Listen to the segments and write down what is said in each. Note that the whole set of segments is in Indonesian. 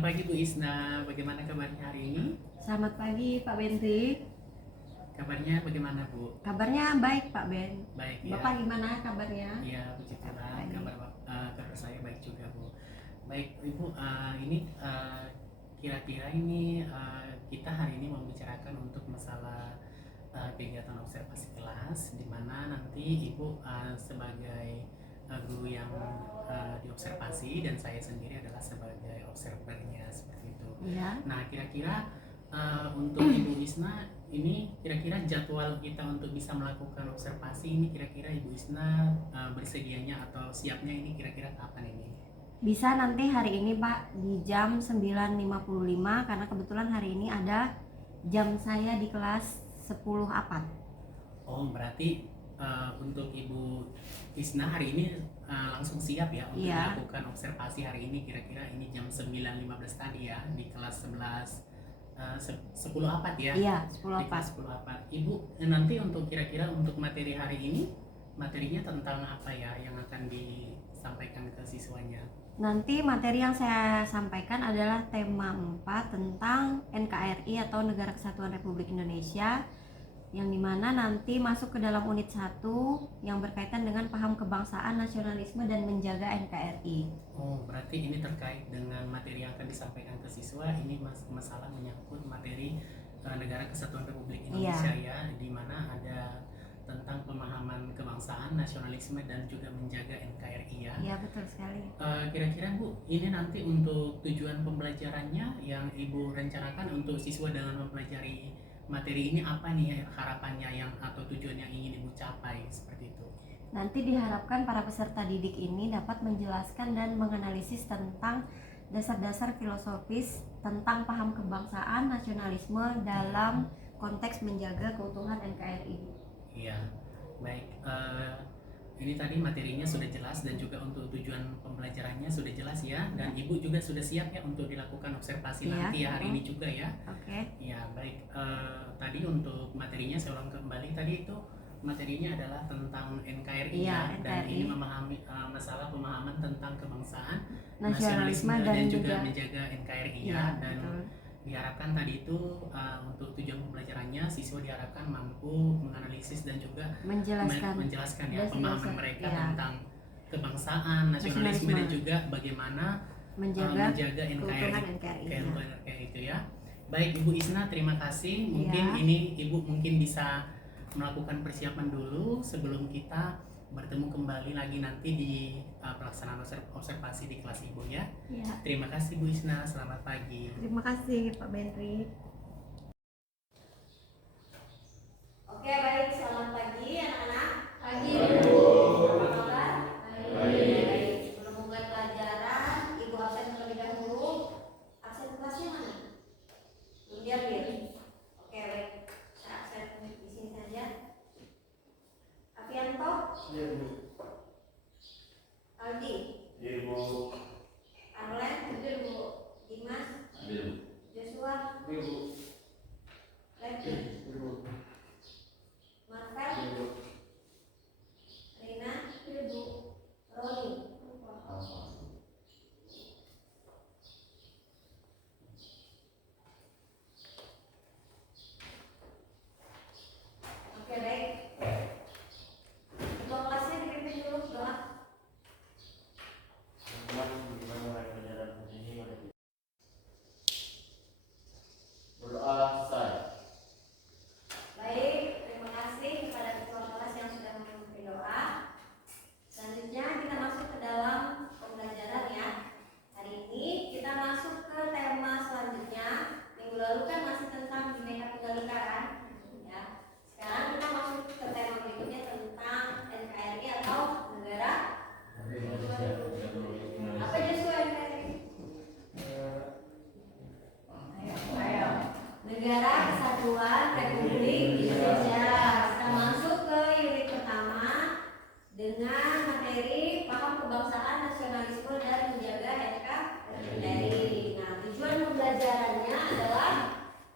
Selamat pagi Bu Isna, bagaimana kabarnya hari ini? Selamat pagi Pak Bentri. Kabarnya bagaimana Bu? Kabarnya baik Pak Ben. Baik ya? Bapak gimana kabarnya? Iya, puji Tuhan, Baik. kabar saya baik juga Bu. Baik Ibu, ini kira-kira ini kita hari ini membicarakan untuk masalah kegiatan observasi kelas, di mana nanti Ibu sebagai guru yang diobservasi dan saya sendiri adalah sebagai observernya seperti itu. Iya. Nah, kira-kira untuk Ibu Isna ini kira-kira jadwal kita untuk bisa melakukan observasi ini kira-kira Ibu Isna bersedianya atau siapnya ini kira-kira kapan ini? Bisa nanti hari ini Pak di jam 9.55 karena kebetulan hari ini ada jam saya di kelas 10 APAT. Oh, berarti untuk Ibu Isna hari ini langsung siap ya untuk Iya. melakukan observasi hari ini kira-kira ini jam 9.15 tadi ya di kelas 11 10 APAT ya? Iya, 10 Di kelas APAT. 10 APAT. Ibu nanti untuk kira-kira untuk materi hari ini materinya tentang apa ya yang akan disampaikan ke siswanya? Nanti materi yang saya sampaikan adalah tema 4 tentang NKRI atau Negara Kesatuan Republik Indonesia, yang dimana nanti masuk ke dalam unit 1 yang berkaitan dengan paham kebangsaan, nasionalisme, dan menjaga NKRI. Oh, berarti ini terkait dengan materi yang akan disampaikan ke siswa, ini masalah menyangkut materi Negara Kesatuan Republik Indonesia ya, di mana ada tentang pemahaman kebangsaan, nasionalisme, dan juga menjaga NKRI ya. Iya, betul sekali. Kira-kira Bu, ini nanti untuk tujuan pembelajarannya yang Ibu rencanakan untuk siswa dengan mempelajari materi ini apa nih harapannya yang atau tujuan yang ingin Ibu capai seperti itu? Nanti diharapkan para peserta didik ini dapat menjelaskan dan menganalisis tentang dasar-dasar filosofis tentang paham kebangsaan, nasionalisme dalam konteks menjaga keutuhan NKRI. Iya, baik. Ini tadi materinya sudah jelas dan juga untuk tujuan pembelajarannya sudah jelas ya, dan Ibu juga sudah siap ya untuk dilakukan observasi nanti ya hari ini juga ya. Oke. Ya baik. Tadi untuk materinya saya ulang kembali tadi itu materinya adalah tentang NKRI ya, dan ini memahami masalah pemahaman tentang kebangsaan, nasionalisme dan juga menjaga NKRI ya, dan diharapkan tadi itu untuk tujuan pembelajarannya siswa diharapkan mampu menganalisis dan juga menjelaskan ya pemahaman mereka tentang kebangsaan, nasionalisme dan juga bagaimana menjaga NKRI itu ya. Baik Ibu Isna, terima kasih. Mungkin ini Ibu mungkin bisa melakukan persiapan dulu sebelum kita bertemu kembali lagi nanti di pelaksanaan observasi di kelas Ibu ya. Terima kasih Bu Isna, selamat pagi. Terima kasih Pak Bentri. Oke, baik, selamat pagi anak-anak. Pagi. Apa kabar? Baik. Sebelum mulai pelajaran, Ibu absen terlebih dahulu. Absen kelasnya mana? Belum diambil. Oke, baik. Saya absen di sini saja. Afianto? Iya, Bu. Aldi? Iya, Bu. Arlen? Hadir, Bu. Dimas? Hadir, Bu. Joshua? Iya, Bu. Levi? Iya, Bu. Marvel? Iya, Bu. Rina? Iya, Bu. Roni? Oke, baik. Ketua kelasnya dipimpin dulu doa. Berdoa selesai. Baik, terima kasih kepada ketua kelas yang sudah memimpin doa. Selanjutnya kita masuk ke dalam pembelajaran ya. Hari ini kita masuk ke tema selanjutnya. Minggu lalu kan masih tentang Bhinneka Tunggal Ika kan? Ya. Sekarang kita masuk ke tema berikutnya tentang NKRI atau negara. Apa Joshua NKRI? Ayo. Negara Kesatuan Republik Indonesia. Kita masuk ke unit pertama dengan materi paham kebangsaan, nasionalisme dan menjaga NKRI. Nah, tujuan pembelajarannya adalah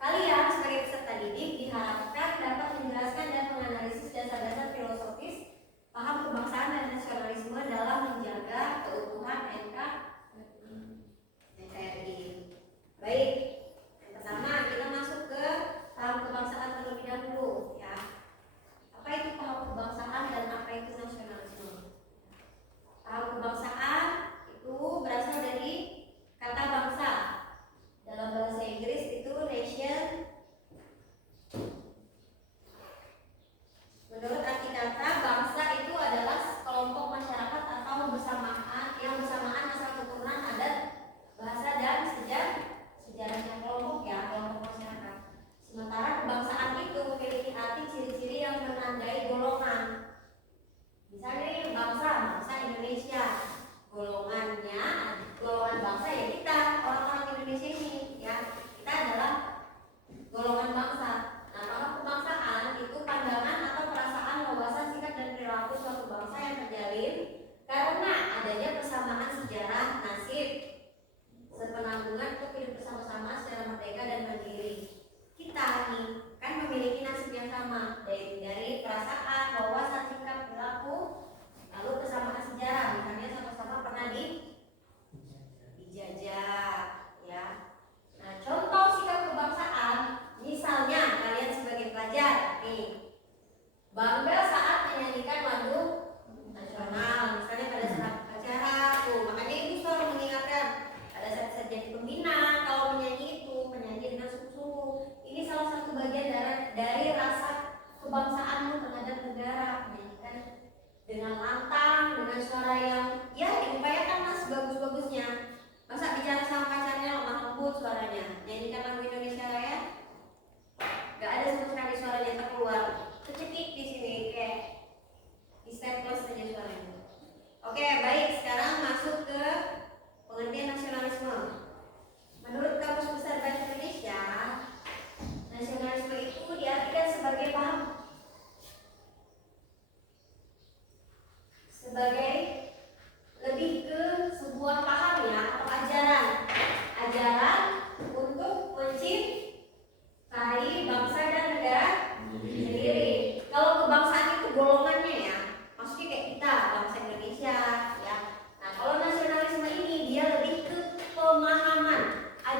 kalian sebagai peserta didik diharapkan dapat menjelaskan dan menganalisis dasar-dasar filosofis paham kebangsaan dan nasionalisme dalam menjaga keutuhan NKRI.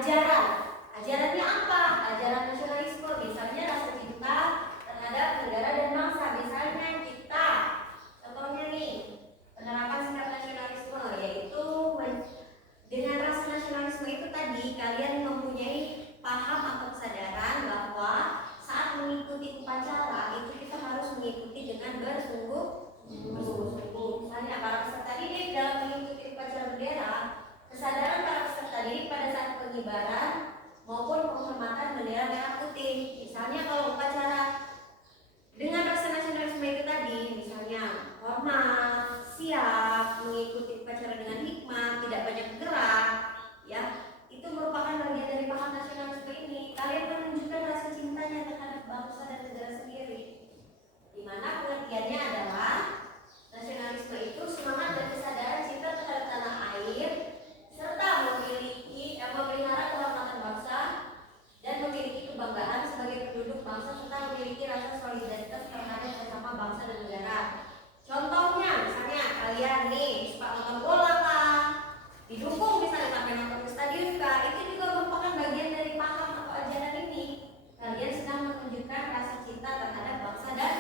ajaran. Ajarannya apa? Ajaran nasionalisme, misalnya rasa cinta terhadap negara dan bangsa. Misalnya kita, contohnya nih, penerapan sikap nasionalisme, yaitu dengan rasa nasionalisme itu tadi kalian mempunyai paham atau kesadaran bahwa saat mengikuti upacara itu kita harus mengikuti dengan bersungguh-sungguh. Misalnya para peserta didik dalam mengikuti upacara bendera, kesadaran para peserta didik pada saat pengibaran maupun penghormatan bendera merah putih. Misalnya kalau upacara dengan rasa nasionalisme itu tadi, misalnya hormat, siap, mengikuti upacara dengan hikmat, tidak banyak gerak, ya, itu merupakan bagian dari paham nasionalisme ini. Kalian menunjukkan rasa cintanya terhadap bangsa dan negara sendiri, di mana pengertiannya adalah nasionalisme itu semangat dan kesadaran cinta terhadap tanah air serta memelihara kehormatan bangsa dan memiliki kebanggaan sebagai penduduk bangsa serta memiliki rasa solidaritas terhadap sesama bangsa dan negara. Contohnya, misalnya kalian nih suka nonton bola kah, didukung misalnya sampai nonton ke stadion kah, itu juga merupakan bagian dari paham atau ajaran ini. Kalian sedang menunjukkan rasa cinta terhadap bangsa dan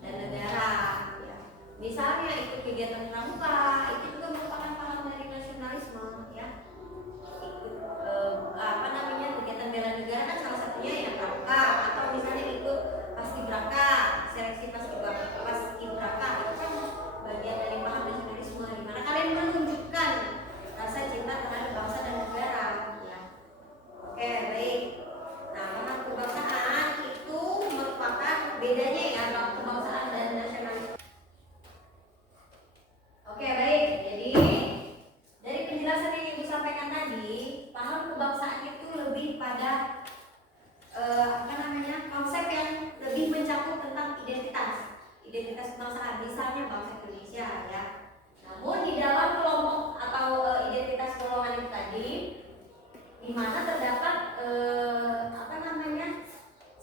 negara. Ya. Misalnya ikut kegiatan pramuka, itu juga merupakan paham dari nasionalisme. Ya. Kegiatan bela negara kan salah satunya ya pramuka, atau misalnya ikut paskibraka, seleksi paskibraka itu kan bagian dari paham nasionalisme, di mana kalian menunjukkan rasa cinta terhadap bangsa dan negara. Ya. Oke, baik. Nah, paham kebangsaan itu merupakan bedanya ya kebangsaan dan nasionalisme. Oke, baik. Jadi dari penjelasan yang Ibu sampaikan tadi, paham kebangsaan itu lebih pada konsep yang lebih mencakup tentang identitas kebangsaan, misalnya bangsa Indonesia, ya. Namun di dalam kelompok atau identitas golongan itu tadi, di mana terdapat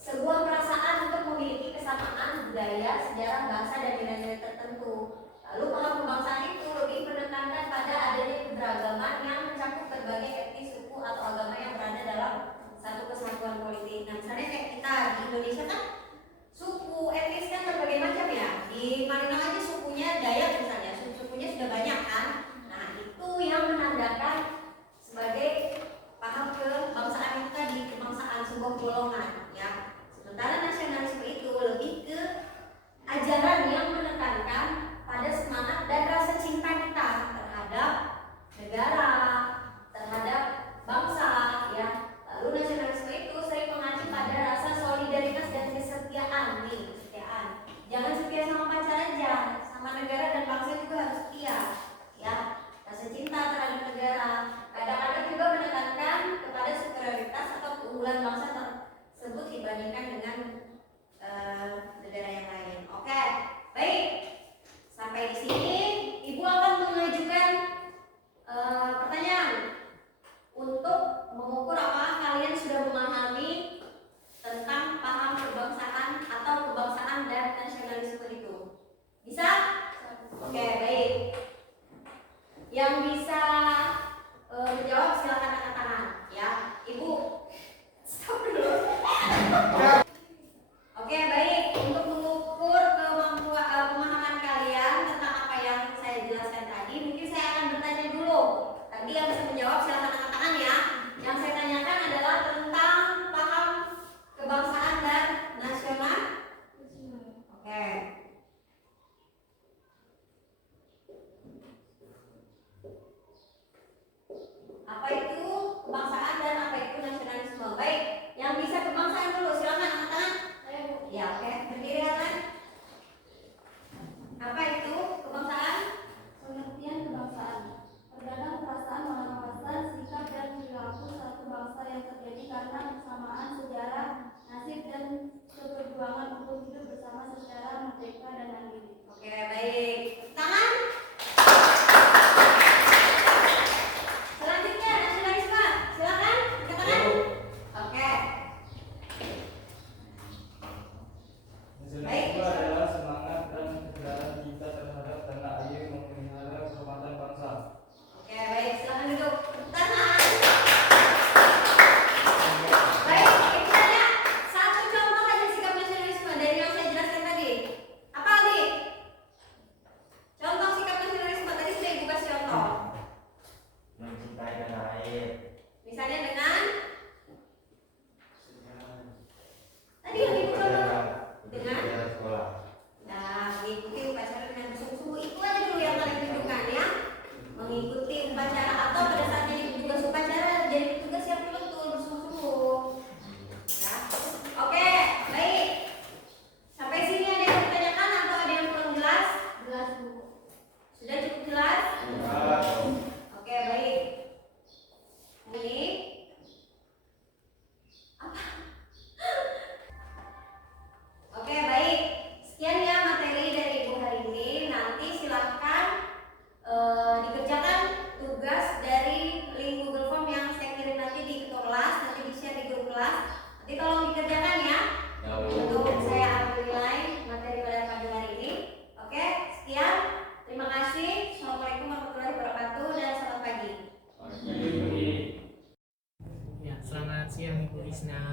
sebuah perasaan untuk memiliki kesamaan budaya, sejarah, bangsa dan nilai-nilai tertentu. Lalu paham kebangsaan itu lebih menekankan pada adanya keberagaman yang mencakup berbagai etnis, suku atau agama yang berada dalam satu kesatuan politik. Nah, misalnya kayak kita di Indonesia kan suku etnis kan berbagai macam ya. Di Malinau aja sukunya Dayak misalnya, sukunya sudah banyak kan. Nah, itu yang menandakan sebagai paham kebangsaan itu tadi, kebangsaan sebuah golongan, ya. Sementara nasionalisme itu lebih ke ajaran yang menekankan pada semangat dan rasa cinta kita terhadap negara, terhadap bangsa, ya. Lalu nasionalisme itu sering mengacu pada rasa solidaritas dan kesetiaan nih, kesetiaan. Jangan setia sama pacar aja, sama negara dan bangsa juga harus setia, ya. Rasa cinta terhadap negara. Kadang-kadang juga menekankan kepada superioritas atau keunggulan bangsa tersebut dibandingkan dengan negara yang lain. Oke, baik. Sampai di sini, Ibu akan mengajukan pertanyaan untuk mengukur apakah kalian sudah memahami tentang paham kebangsaan atau kebangsaan dan nasionalisme itu. Bisa? Oke, baik. Yang bisa menjawab silakan angkat tangan, ya. Ibu, stop dulu. Oke, baik. Untuk mengukur pemahaman kalian tentang apa yang saya jelaskan tadi, mungkin saya akan bertanya dulu. Tadi yang bisa menjawab silakan angkat tangan ya. Yang saya tanyakan adalah tentang paham kebangsaan dan nasional. Oke. Apa itu kebangsaan dan apa itu nasionalisme? Baik, yang bisa kebangsaan dulu silakan angkat tangan. Ya, oke. Berdiri kan? Apa itu kebangsaan? Pengertian kebangsaan terkadang perasaan wawasan, sikap dan perilaku satu bangsa yang terjadi karena kesamaan sejarah, nasib dan keberjuangan untuk hidup bersama secara merdeka dan mandiri. Oke, baik. Tangan. Selanjutnya nasionalisme. Silakan angkat tangan. Oke. Nasionalisme adalah semangat dan kesadaran kita terhadap tanah air memelihara kehormatan bangsa. Oke, baik. Silakan duduk. Tangan. melanjutkannya dengan tadi yang Ibu bilang dengan mengikuti upacara dengan bersungguh-sungguh. Itu aja dulu yang kalian tunjukkan ya. Mengikuti upacara atau pada saat jadi petugas upacara, jadi petugas yang betul bersungguh-sungguh. Ya. Oke, baik. Sampai sini ada yang ditanyakan atau ada yang kurang jelas? Jelas Bu. Sudah cukup jelas? Oke, baik. Ini apa? Oke, baik. Sekian ya materi dari Ibu hari ini. Nanti silakan dikerjakan tugas dari link Google Form yang saya kirim nanti di ketua kelas, nanti di-share di grup kelas. Nanti tolong dikerjakan ya. Untuk saya ambil nilai materi pada pagi hari ini. Oke, sekian. Terima kasih. Assalamualaikum warahmatullahi wabarakatuh dan selamat pagi. Ya, selamat siang Ibu Isna.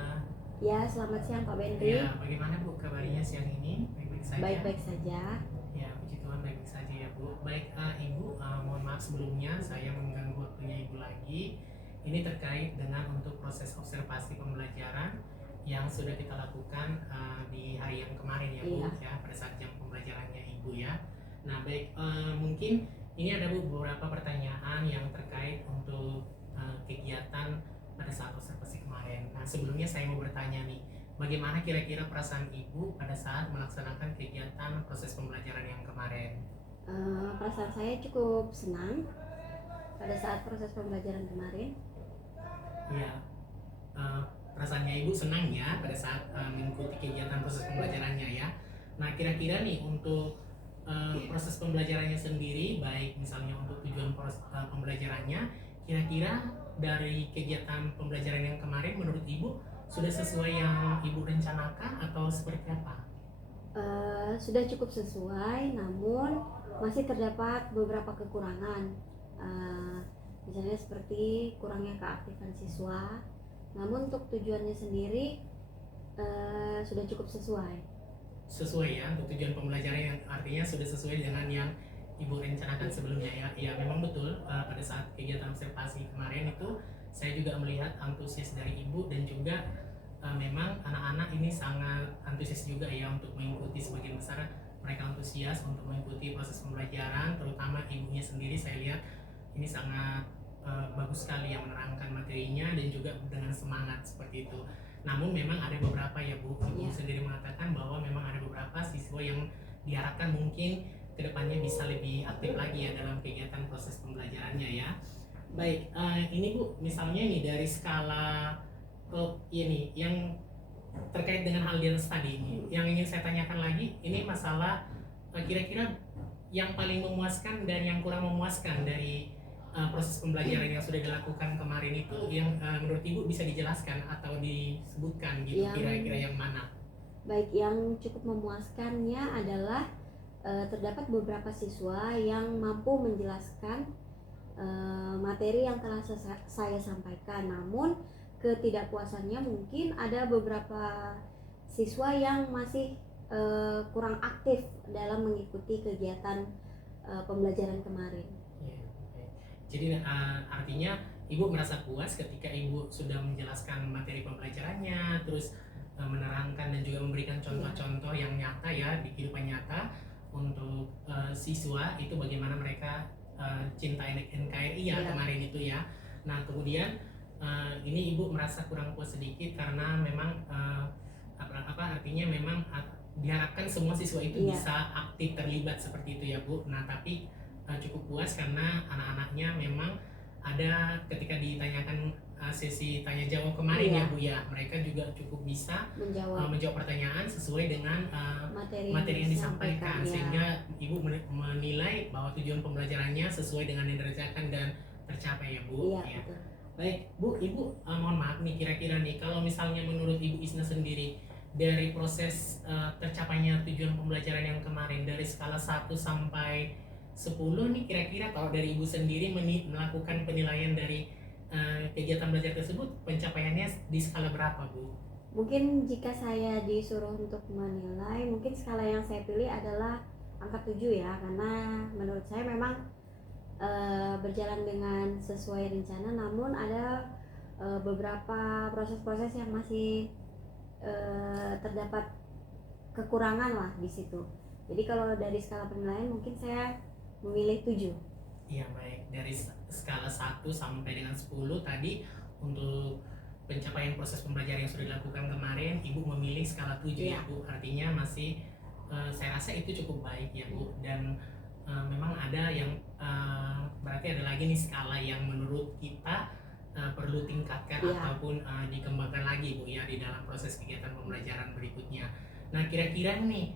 Ya, selamat siang Pak Bentri. Ya, bagaimana Bu kabarnya siang ini? Baik-baik saja? Baik-baik saja. Ya, puji Tuhan baik-baik saja ya Bu. Baik, Ibu, mohon maaf sebelumnya saya mengganggu waktunya Ibu lagi. Ini terkait dengan untuk proses observasi pembelajaran yang sudah kita lakukan di hari yang kemarin ya Bu, Iya. ya pada saat jam pembelajarannya Ibu ya. Nah, baik, mungkin ini ada Bu beberapa pertanyaan yang terkait untuk kegiatan pada saat observasi kemarin. Nah, sebelumnya saya mau bertanya nih, bagaimana kira-kira perasaan Ibu pada saat melaksanakan kegiatan proses pembelajaran yang kemarin? Perasaan saya cukup senang pada saat proses pembelajaran kemarin. Ya, perasaannya Ibu senang ya pada saat mengikuti kegiatan proses pembelajarannya ya. Nah, kira-kira nih untuk proses pembelajarannya sendiri, baik misalnya untuk tujuan pembelajarannya, kira-kira dari kegiatan pembelajaran yang kemarin menurut Ibu sudah sesuai yang Ibu rencanakan atau seperti apa? Sudah cukup sesuai, namun masih terdapat beberapa kekurangan. Misalnya seperti kurangnya keaktifan siswa. Namun untuk tujuannya sendiri sudah cukup sesuai. Sesuai ya untuk tujuan pembelajaran, yang artinya sudah sesuai dengan yang Ibu rencanakan sebelumnya ya. Ya memang betul, pada saat kegiatan observasi kemarin itu saya juga melihat antusias dari Ibu dan juga memang anak-anak ini sangat antusias juga ya untuk mengikuti. Sebagian besar mereka antusias untuk mengikuti proses pembelajaran, terutama ibunya sendiri saya lihat ini sangat bagus sekali yang menerangkan materinya dan juga dengan semangat seperti itu. Namun memang ada beberapa ya Bu, Ibu sendiri mengatakan bahwa memang ada beberapa siswa yang diharapkan mungkin kedepannya bisa lebih aktif lagi ya dalam kegiatan proses pembelajarannya ya. Baik, ini Bu, misalnya nih dari skala ini yang terkait dengan hal yang tadi ini, yang ingin saya tanyakan lagi, ini masalah kira-kira yang paling memuaskan dan yang kurang memuaskan dari proses pembelajaran yang sudah dilakukan kemarin itu, yang menurut Ibu bisa dijelaskan atau disebutkan gitu, kira-kira yang mana? Baik, yang cukup memuaskannya adalah terdapat beberapa siswa yang mampu menjelaskan materi yang telah saya sampaikan, namun ketidakpuasannya mungkin ada beberapa siswa yang masih kurang aktif dalam mengikuti kegiatan pembelajaran kemarin. Ya, okay. Jadi artinya Ibu merasa puas ketika Ibu sudah menjelaskan materi pembelajarannya, terus menerangkan dan juga memberikan contoh-contoh yang nyata ya di kehidupan nyata untuk siswa itu bagaimana mereka cinta NKRI ya kemarin itu ya. Nah kemudian ini Ibu merasa kurang puas sedikit karena memang artinya memang diharapkan semua siswa itu bisa aktif terlibat seperti itu ya Bu. Nah tapi cukup puas karena anak-anaknya memang ada ketika ditanyakan sesi tanya jawab kemarin ya Bu ya, mereka juga cukup bisa menjawab pertanyaan sesuai dengan materi yang disampaikan sehingga Ibu menilai bahwa tujuan pembelajarannya sesuai dengan yang direncanakan dan tercapai ya Bu. Ya. Baik Bu, Ibu mohon maaf nih, kira-kira nih kalau misalnya menurut Ibu Isna sendiri dari proses tercapainya tujuan pembelajaran yang kemarin dari skala 1 sampai 10 nih, kira-kira kalau dari Ibu sendiri melakukan penilaian dari kegiatan belajar tersebut, pencapaiannya di skala berapa Bu? Mungkin jika saya disuruh untuk menilai, mungkin skala yang saya pilih adalah angka 7 ya, karena menurut saya memang berjalan dengan sesuai rencana, namun ada beberapa proses-proses yang masih terdapat kekurangan lah di situ. Jadi kalau dari skala penilaian mungkin saya memilih 7. Iya, baik. Dari skala 1 sampai dengan 10 tadi untuk pencapaian proses pembelajaran yang sudah dilakukan kemarin, Ibu memilih skala 7 ya, Bu. Artinya masih saya rasa itu cukup baik ya, Bu. Dan memang ada yang berarti ada lagi nih skala yang menurut kita perlu tingkatkan ataupun dikembangkan lagi, Bu, ya, di dalam proses kegiatan pembelajaran berikutnya. Nah, kira-kira nih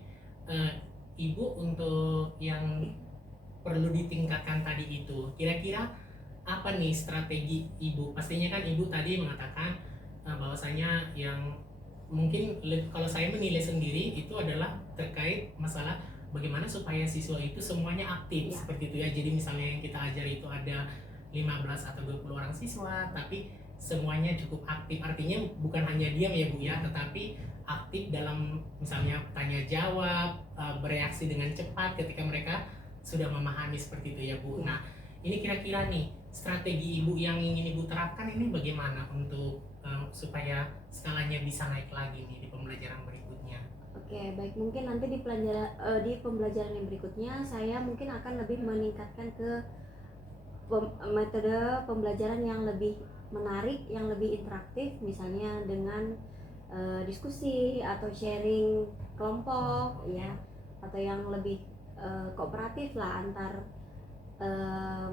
Ibu untuk yang perlu ditingkatkan tadi itu, kira-kira apa nih strategi Ibu? Pastinya kan Ibu tadi mengatakan bahwasanya yang mungkin kalau saya menilai sendiri itu adalah terkait masalah bagaimana supaya siswa itu semuanya aktif seperti itu ya. Jadi misalnya yang kita ajar itu ada 15 atau 20 orang siswa, tapi semuanya cukup aktif. Artinya bukan hanya diam ya, Bu, ya, tetapi aktif dalam misalnya tanya jawab, bereaksi dengan cepat ketika mereka sudah memahami seperti itu ya, Bu. Nah, ini kira-kira nih strategi Ibu yang ingin Ibu terapkan ini bagaimana untuk supaya skalanya bisa naik lagi nih di pembelajaran berikutnya? Oke, baik, mungkin nanti di pembelajaran yang berikutnya saya mungkin akan lebih meningkatkan ke metode pembelajaran yang lebih menarik, yang lebih interaktif, misalnya dengan diskusi atau sharing kelompok ya, atau yang lebih kooperatif lah antar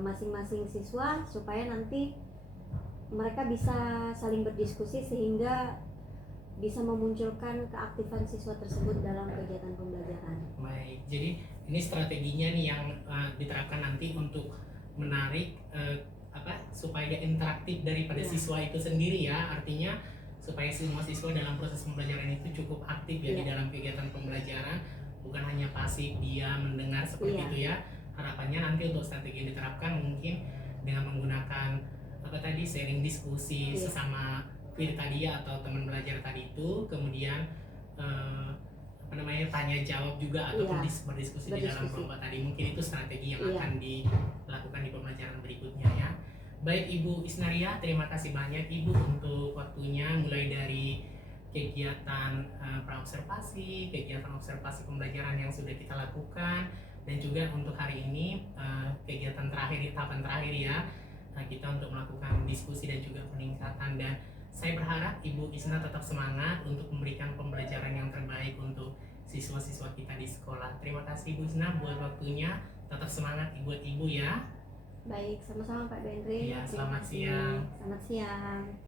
masing-masing siswa, supaya nanti mereka bisa saling berdiskusi sehingga bisa memunculkan keaktifan siswa tersebut dalam kegiatan pembelajaran. Baik, jadi ini strateginya nih yang diterapkan nanti untuk menarik supaya interaktif daripada siswa itu sendiri ya. Artinya supaya semua siswa dalam proses pembelajaran itu cukup aktif ya di dalam kegiatan pembelajaran, bukan hanya pasif dia mendengar seperti itu ya. Harapannya nanti untuk strategi yang diterapkan mungkin dengan menggunakan sharing diskusi sesama peer tadi ya, atau teman belajar tadi itu, kemudian tanya jawab juga ataupun berdiskusi di dalam kelompok tadi. Mungkin itu strategi yang akan dilakukan di pembelajaran berikutnya ya. Baik, Ibu Isnaria, terima kasih banyak Ibu untuk waktunya, mulai dari kegiatan praobservasi, kegiatan observasi pembelajaran yang sudah kita lakukan, dan juga untuk hari ini kegiatan terakhir di tahapan terakhir ya, kita untuk melakukan diskusi dan juga peningkatan. Dan saya berharap Ibu Isna tetap semangat untuk memberikan pembelajaran yang terbaik untuk siswa-siswa kita di sekolah. Terima kasih Ibu Isna buat waktunya, tetap semangat buat Ibu ya. Baik, sama-sama Pak Dendri. Ya, selamat siang. Selamat siang.